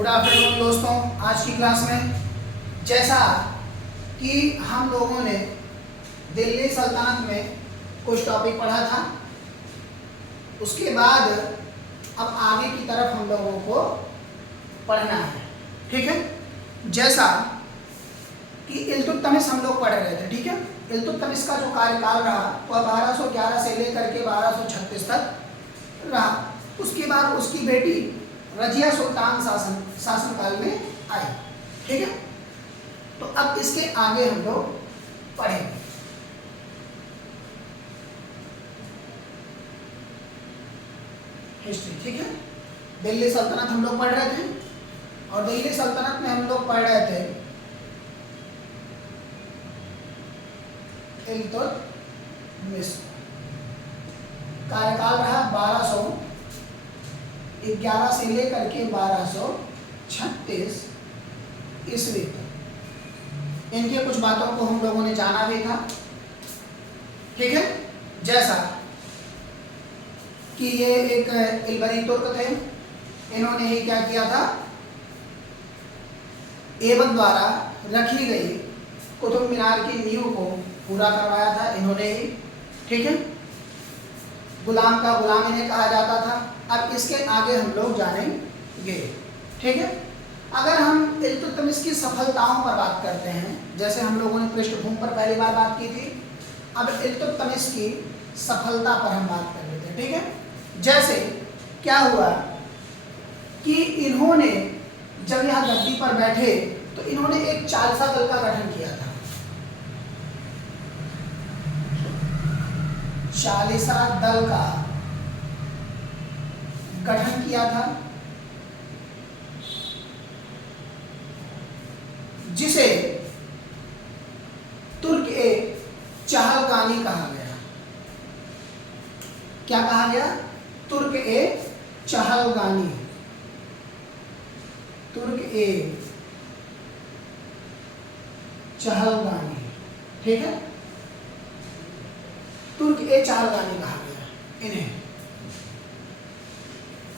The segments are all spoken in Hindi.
गुड आफ्टरनून दोस्तों। आज की क्लास में जैसा कि हम लोगों ने दिल्ली सल्तनत में कुछ टॉपिक पढ़ा था, उसके बाद अब आगे की तरफ हम लोगों को पढ़ना है। ठीक है, जैसा कि इल्तुतमिश हम लोग पढ़ रहे थे। ठीक है, इल्तुतमिश का जो कार्यकाल रहा वह 1211 से लेकर के 1236 तक रहा। उसके बाद उसकी बेटी रजिया सुल्तान शासनकाल में आई। ठीक है, तो अब इसके आगे हम लोग पढ़ेंगे। हिस्ट्री। ठीक है, दिल्ली सल्तनत हम लोग पढ़ रहे थे और दिल्ली सल्तनत में हम लोग पढ़ रहे थे इल्तुतमिश। कार्यकाल रहा 1211 से लेकर के 1236 ईस्वी तक। इनके कुछ बातों को हम लोगों ने जाना भी था। ठीक है, जैसा कि ये एक इल्बरी तुर्क थे, इन्होंने ही क्या किया था, ऐबक द्वारा रखी गई कुतुब मीनार की नींव को पूरा करवाया था इन्होंने ही। ठीक है, गुलाम का गुलाम इन्हें कहा जाता था। अब इसके आगे हम लोग जानेंगे। ठीक है, अगर हम इल्तुतमिश की सफलताओं पर बात करते हैं, जैसे हम लोगों ने पृष्ठभूमि पर पहली बार बात की थी, अब इल्तुतमिश की सफलता पर हम बात कर लेते हैं। ठीक है, जैसे क्या हुआ कि इन्होंने जब यहाँ गद्दी पर बैठे तो इन्होंने एक चालसा दल का गठन किया था। चालीसा दल का गठन किया था, जिसे तुर्क-ए-चहलगानी कहा गया। क्या कहा गया? तुर्क-ए-चहलगानी। तुर्क-ए-चहलगानी। ठीक है, तुर्क-ए-चहलगानी कहा गया इन्हें,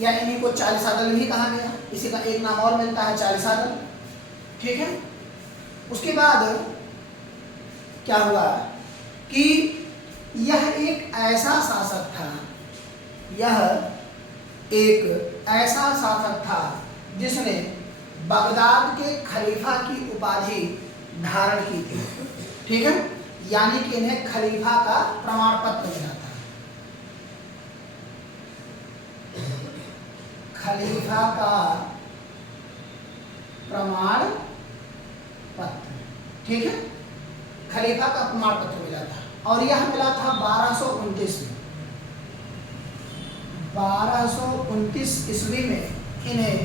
या इन्हीं को चालीसा दल भी कहा गया। इसी का एक नाम और मिलता है, चालीसा दल। ठीक है, उसके बाद क्या हुआ कि यह एक ऐसा शासक था, जिसने बगदाद के खलीफा की उपाधि धारण की थी। ठीक है, यानी कि इन्हें खलीफा का प्रमाण पत्र मिला था। खलीफा का प्रमाण पत्र। ठीक है, खलीफा का प्रमाण पत्र मिला था और यह मिला था 1229 में। 1229 ईस्वी में इन्हें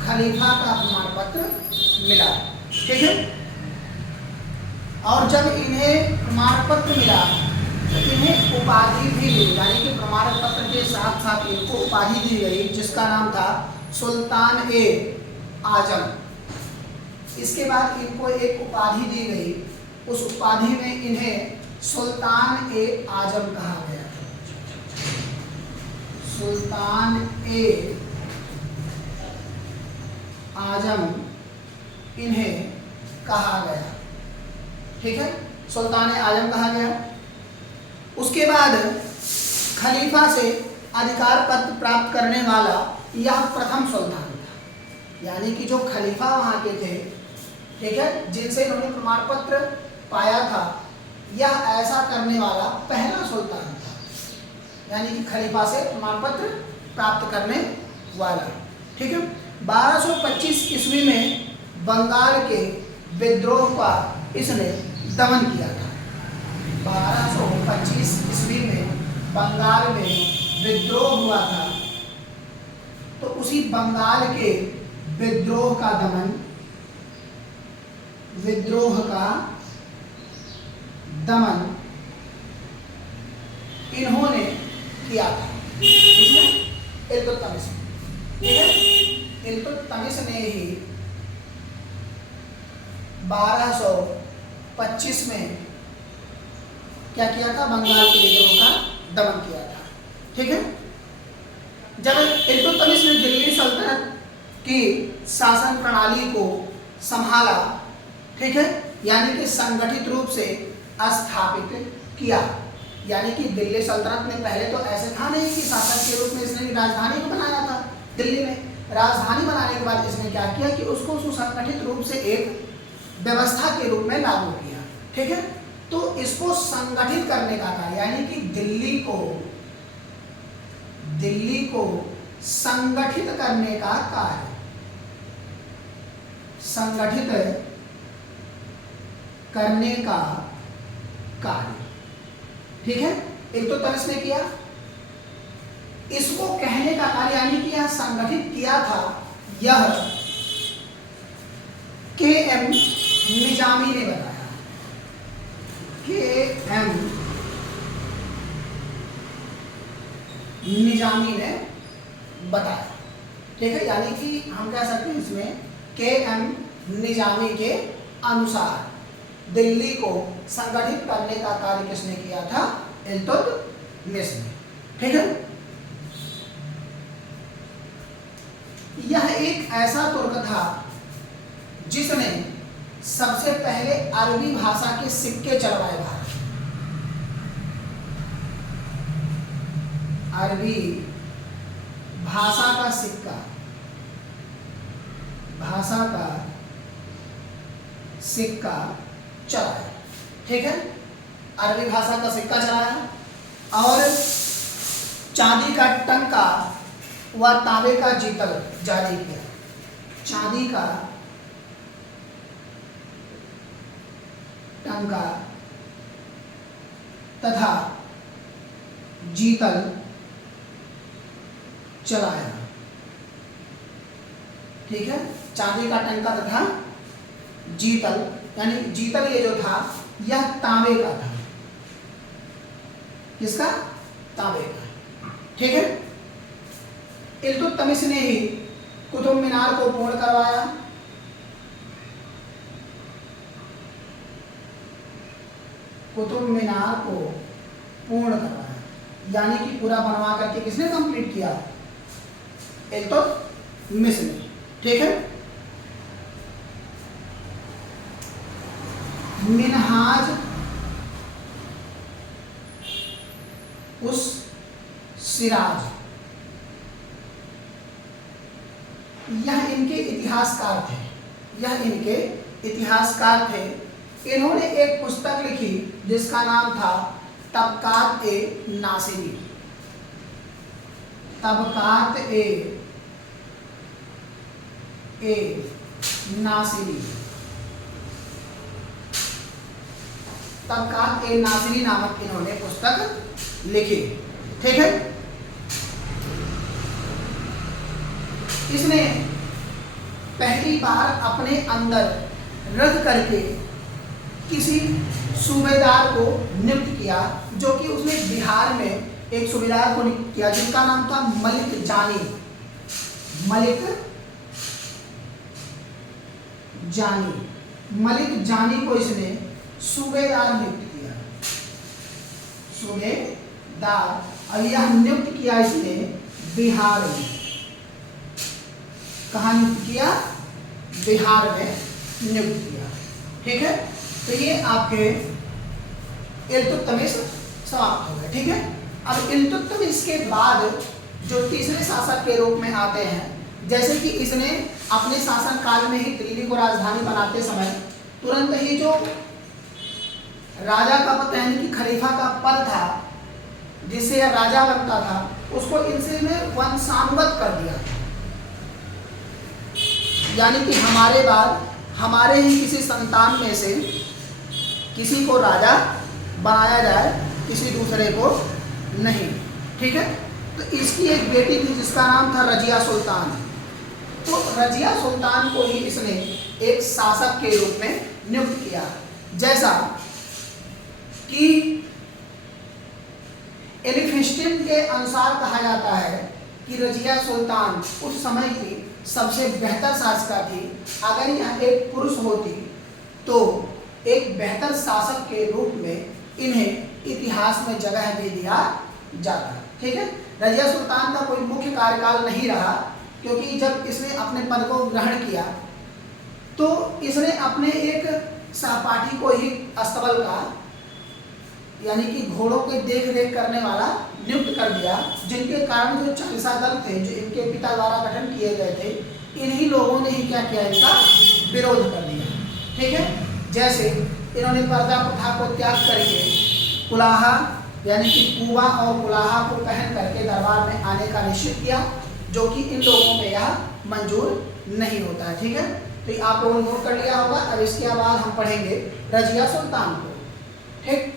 खलीफा का प्रमाण पत्र मिला। ठीक है, और जब इन्हें प्रमाण पत्र मिला तो इन्हें उपाधि भी मिली, यानी कि प्रमाण पत्र के साथ साथ इनको उपाधि दी गई, जिसका नाम था सुल्तान-ए-आजम। इसके बाद इनको एक उपाधि दी गई, उस उपाधि में इन्हें सुल्तान-ए-आजम कहा गया। सुल्तान-ए-आजम इन्हें कहा गया। ठीक है, सुल्तान-ए-आजम कहा गया। उसके बाद खलीफा से अधिकार पत्र प्राप्त करने वाला यह प्रथम सुल्तान था, यानी कि जो खलीफा वहां के थे, ठीक है, जिनसे इन्होंने प्रमाण पत्र पाया था, यह ऐसा करने वाला पहला सुल्तान था, यानी कि खलीफा से प्रमाण पत्र प्राप्त करने वाला। ठीक है, 1225 ईस्वी में बंगाल के विद्रोह का इसने दमन किया था। 1225 ईस्वी में बंगाल में विद्रोह हुआ था, तो उसी बंगाल के विद्रोह का दमन इन्होंने किया था। इसमें इल्तुतमिश। ठीक है, इल्तुतमिश ने ही 1225 में क्या किया था, बंगाल के विद्रोह का दमन किया था। ठीक है, जब इल्तुतमिश ने दिल्ली सल्तनत की शासन प्रणाली को संभाला, ठीक है, यानी कि संगठित रूप से स्थापित किया। यानी कि दिल्ली सल्तनत में पहले तो ऐसे था नहीं कि शासक के रूप में इसने राजधानी को बनाया था दिल्ली में। राजधानी बनाने के बाद इसने क्या किया कि उसको सुसंगठित रूप से एक व्यवस्था के रूप में लागू किया, ठीक है। तो इसको संगठित करने का कार्य, यानी कि दिल्ली को संगठित करने का कार्य, संगठित करने का कार्य, ठीक है। एक तो तमिश ने किया, इसको कहने का कार्य यानी कि यह संगठित किया था, यह के.एम. निजामी ने बताया। के.एम. निजामी ने बताया, ठीक है। यानी कि हम कह सकते हैं इसमें के.एम. निजामी के अनुसार दिल्ली को संगठित करने का कार्य किसने किया था? इल्तुतमिश ने, ठीक है। यह एक ऐसा तुर्क था जिसने सबसे पहले अरबी भाषा के सिक्के चलवाए भारत। अरबी भाषा का सिक्का, भाषा का सिक्का चलाया, ठीक है। अरबी भाषा का सिक्का चलाया और चांदी का टंका व तांबे का जीतल जारी किया। चांदी का टंका तथा जीतल चलाया, ठीक है। चांदी का टंका तथा जीतल, यानी जीतल ये जो था यह तांबे का था। किसका? तांबे का, ठीक है। इल्तुतमिश ने ही कुतुब मीनार को पूर्ण करवाया। कुतुब मीनार को पूर्ण करवाया, यानी कि पूरा बनवा करके किसने कंप्लीट किया? इल्तुतमिश ने, ठीक है। मिनहाज उस सिराज, यह इनके इतिहासकार थे, यह इनके इतिहासकार थे। इन्होंने एक पुस्तक लिखी जिसका नाम था तबकात-ए-नासिरी। तबकात-ए-नासिरी, तबकात-ए-नासिरी नामक इन्होंने पुस्तक लिखी, ठीक है। इसने पहली बार अपने अंदर रख करके किसी सूबेदार को नियुक्त किया, जो कि उसने बिहार में एक सूबेदार को नियुक्त किया जिनका नाम था मलिक जानी। मलिक जानी, मलिक जानी को इसने सूबेदार नियुक्त किया, सूबेदार। और यह नियुक्त किया इसने बिहार में। कहाँ नियुक्त किया? बिहार में नियुक्त किया, ठीक है। तो ये आपके इल्तुतमिश समाप्त हो गए, ठीक है। अब इल्तुतमिश के बाद जो तीसरे शासक के रूप में आते हैं, जैसे कि इसने अपने शासन काल में ही दिल्ली को राजधानी बनाते समय तुरंत ही जो राजा का पद यानी कि खलीफा का पद था, जिससे यह राजा बनता था, उसको इनसे में वंशानुगत कर दिया। यानी कि हमारे बाद हमारे ही किसी संतान में से किसी को राजा बनाया जाए, किसी दूसरे को नहीं, ठीक है। तो इसकी एक बेटी थी जिसका नाम था रजिया सुल्तान। तो रजिया सुल्तान को ही इसने एक शासक के रूप में नियुक्त किया। जैसा कि एलिफिस्टिन के अनुसार कहा जाता है कि रजिया सुल्तान उस समय की सबसे बेहतर शासिका थी। अगर यह एक पुरुष होती तो एक बेहतर शासक के रूप में इन्हें इतिहास में जगह दे दिया जाता है, ठीक है। रजिया सुल्तान का कोई मुख्य कार्यकाल नहीं रहा, क्योंकि जब इसने अपने पद को ग्रहण किया तो इसने अपने एक सहपाठी को ही अस्तबल का यानी कि घोड़ों के देख रेख करने वाला नियुक्त कर दिया, जिनके कारण जो चालीसा दल थे जो इनके पिता द्वारा गठन किए गए थे, इन्हीं लोगों ने ही क्या किया, इनका विरोध कर दिया। ठीक है, जैसे इन्होंने पर्दा प्रथा को त्याग करके कुलाहा यानी कि कुबा और कुलाहा को पहन करके दरबार में आने का निश्चय किया, जो कि इन लोगों में यह मंजूर नहीं होता है। ठीक है, तो ये आप लोगों ने नोट कर लिया होगा। अब इसके बाद हम पढ़ेंगे रजिया सुल्तान को। ठीक,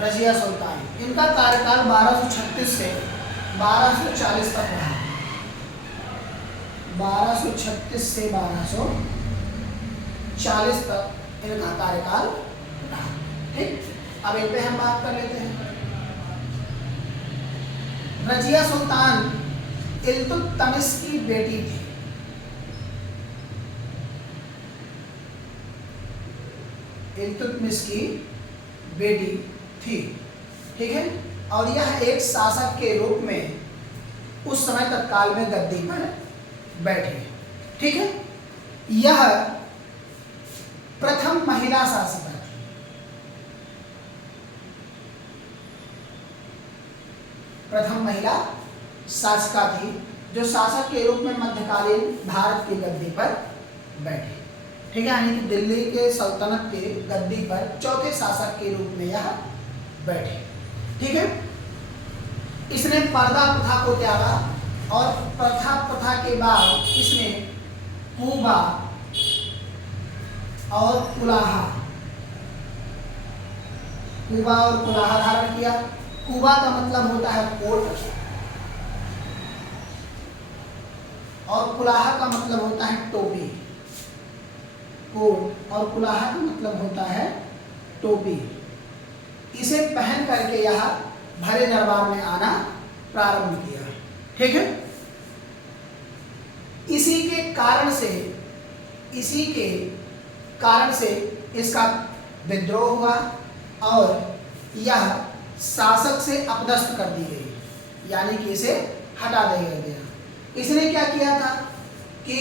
रजिया सुल्तान, इनका कार्यकाल 1236 से 1240 तक रहा। 1236 से 1240 तक इनका कार्यकाल रहा। ठीक, अब इन पे हम बात कर लेते हैं। रजिया सुल्तान इल्तुतमिश की बेटी थी। इल्तुतमिश की बेटी थी। ठीक है, और यह एक शासक के रूप में उस समय तत्काल में गद्दी पर बैठी। ठीक है, यह प्रथम महिला शासक थी। प्रथम महिला शासिका थी जो शासक के रूप में मध्यकालीन भारत की गद्दी पर बैठी। ठीक है, यानी कि दिल्ली के सल्तनत के गद्दी पर चौथे शासक के रूप में यह बैठे। ठीक है, इसने पर्दा प्रथा को त्यागा और प्रथा के बाद इसने कुबा और कुलाहा धारण किया। कुबा का मतलब होता है कोट और कुलाहा का मतलब होता है टोपी। कोट और कुलाहा का मतलब होता है टोपी। इसे पहन करके यह भरे दरबार में आना प्रारंभ किया। ठीक है, इसी के कारण से इसका विद्रोह हुआ और यह शासक से अपदस्थ कर दी गई, यानी कि इसे हटा दिया गया। इसने क्या किया था कि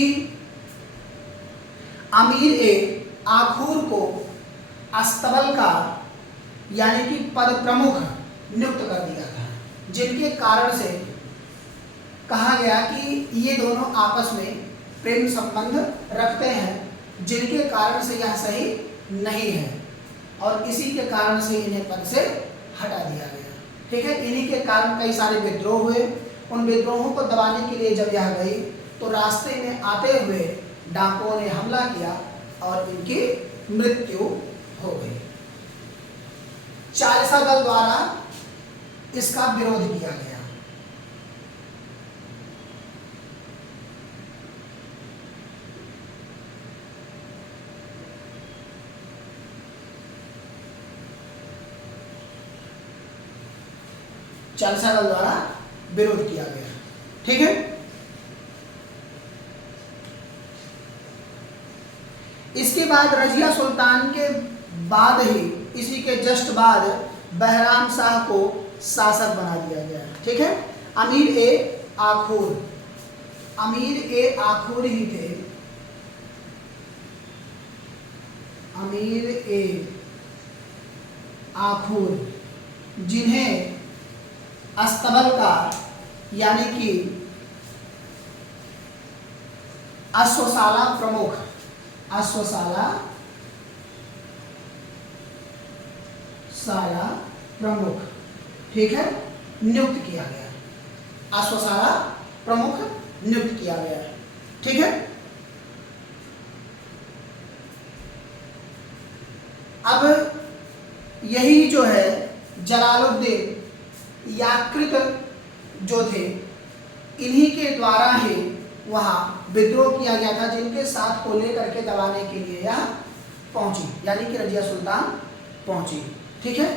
अमीर ए आखूर को अस्तबल का यानी कि पद प्रमुख नियुक्त कर दिया था, जिनके कारण से कहा गया कि ये दोनों आपस में प्रेम संबंध रखते हैं, जिनके कारण से यह सही नहीं है और इसी के कारण से इन्हें पद से हटा दिया गया। ठीक है, इन्हीं के कारण कई सारे विद्रोह हुए। उन विद्रोहों को दबाने के लिए जब यह गई तो रास्ते में आते हुए डाकुओं ने हमला किया और इनकी मृत्यु हो गई। चालीसा दल द्वारा इसका विरोध किया गया। चालीसा दल द्वारा विरोध किया गया। ठीक है, इसके बाद रजिया सुल्तान के बाद ही इसी के जस्ट बाद बहराम शाह को शासक बना दिया गया। ठीक है, अमीर ए आखूर ही थे। अमीर ए आखूर, जिन्हें अस्तबल का यानी कि अश्वशाला प्रमुख ठीक है नियुक्त किया गया। अश्वशाला प्रमुख नियुक्त किया गया। ठीक है। अब यही जो है जलालुद्दीन याकृत जो थे, इन्हीं के द्वारा ही वहां विद्रोह किया गया था, जिनके साथ को लेकर के दबाने के लिए यह पहुंची, यानी कि रजिया सुल्तान पहुंची। ठीक है।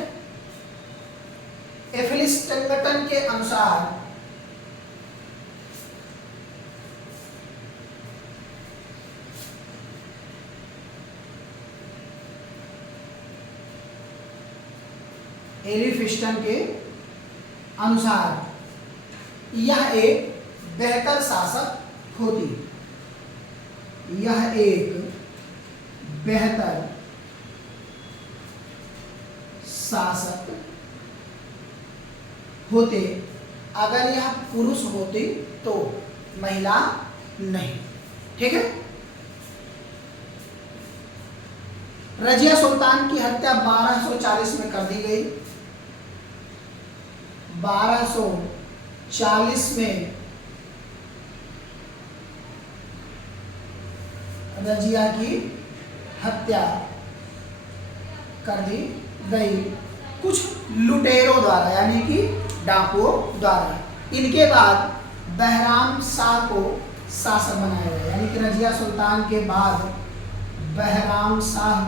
एफिलिस संगठन के अनुसार एलिफिस्टन के अनुसार यह एक बेहतर शासक होती, यह एक बेहतर शासक होते अगर यह पुरुष होते तो, महिला नहीं। ठीक है। रजिया सुल्तान की हत्या 1240 में कर दी गई। 1240 में रजिया की हत्या कर दी गई कुछ लुटेरों द्वारा, यानी कि डाकुओं द्वारा। इनके बाद बहराम शाह को शासक बनाया गया, यानी कि रजिया सुल्तान के बाद बहराम शाह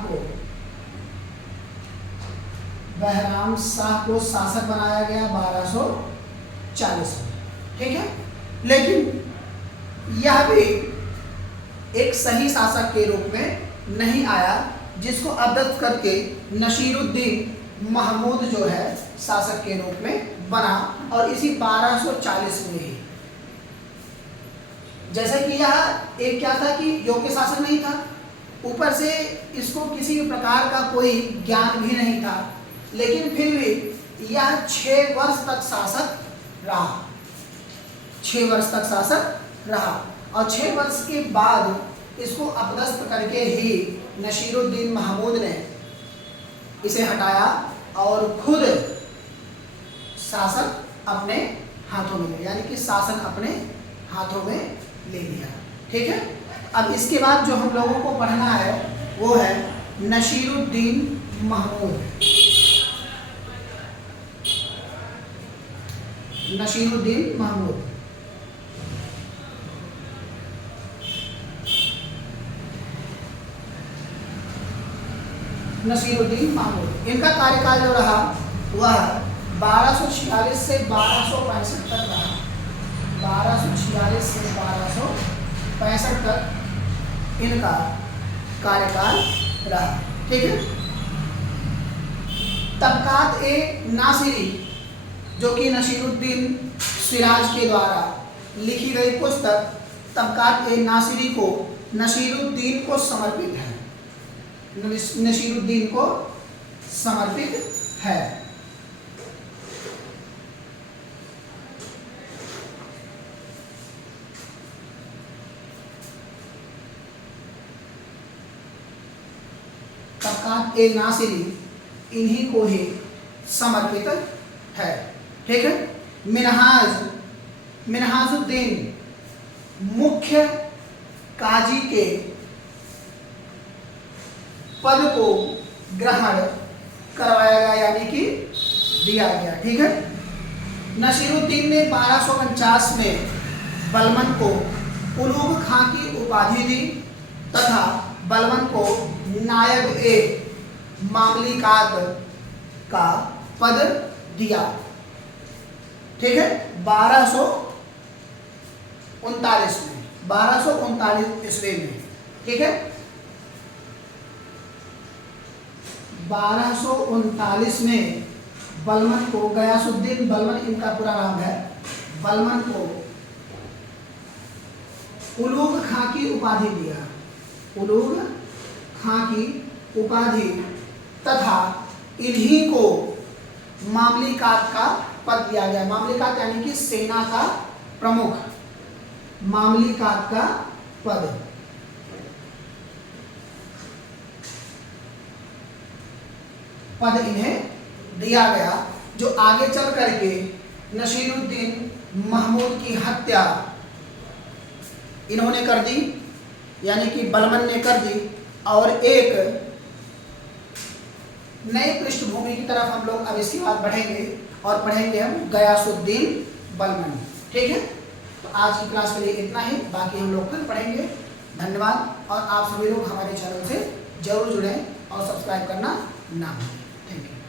को शासक बनाया गया 1240 में। ठीक है। लेकिन यह भी एक सही शासक के रूप में नहीं आया, जिसको अवदत करके नसीरुद्दीन महमूद जो है शासक के रूप में बना, और इसी 1240 में ही। जैसे कि यह एक क्या था कि योग्य शासक नहीं था, ऊपर से इसको किसी भी प्रकार का कोई ज्ञान भी नहीं था, लेकिन फिर भी यह 6 वर्ष तक शासक रहा, 6 वर्ष तक शासक रहा। और 6 वर्ष के बाद इसको अपदस्थ करके ही नसीरुद्दीन महमूद ने इसे हटाया और खुद शासन अपने हाथों में लिया, यानी कि शासन अपने हाथों में ले लिया। ठीक है। अब इसके बाद जो हम लोगों को पढ़ना है वो है नसीरुद्दीन महमूद। नसीरुद्दीन महमूद इनका कार्यकाल जो रहा वह 1246 से 1265 तक रहा। 1246 से 1265 तक इनका कार्यकाल रहा। ठीक है। तबकात ए नासिरी, जो कि नसीरुद्दीन सिराज के द्वारा लिखी गई पुस्तक तबकात ए नासिरी को नसीरुद्दीन को समर्पित है, नसीरुद्दीन को समर्पित है। तबकात ए नासिरी इन्हीं को ही समर्पित है। ठीक है। मिनहाजुद्दीन मुख्य काजी के पद को ग्रहण करवाया गया, यानी कि दिया गया। ठीक है। नसीरुद्दीन ने 1249 में बलबन को उलूग खां की उपाधि दी तथा बलबन को नायब ए मामलिकात का पद दिया। ठीक है। 1239 में, 1239 ईस्वी में। ठीक है। 1239 में बलबन को, गयासुद्दीन बलबन इनका पूरा नाम है, बलबन को उलूग खां की उपाधि दिया, उलूग खां की उपाधि तथा इन्हीं को मामलिकात का पद दिया गया। मामलिकात यानी कि सेना का प्रमुख, मामलिकात का पद। पद इन्हें दिया गया, जो आगे चल करके नसीरुद्दीन महमूद की हत्या इन्होंने कर दी, यानी कि बलमन ने कर दी, और एक नए पृष्ठभूमि की तरफ हम लोग अब इसके बाद बढ़ेंगे और पढ़ेंगे हम गयासुद्दीन बलमन। ठीक है, तो आज की क्लास के लिए इतना ही, बाकी हम लोग कल पढ़ेंगे। धन्यवाद, और आप सभी लोग हमारे चैनल से जरूर जुड़ें और सब्सक्राइब करना ना भूलें। Thank you.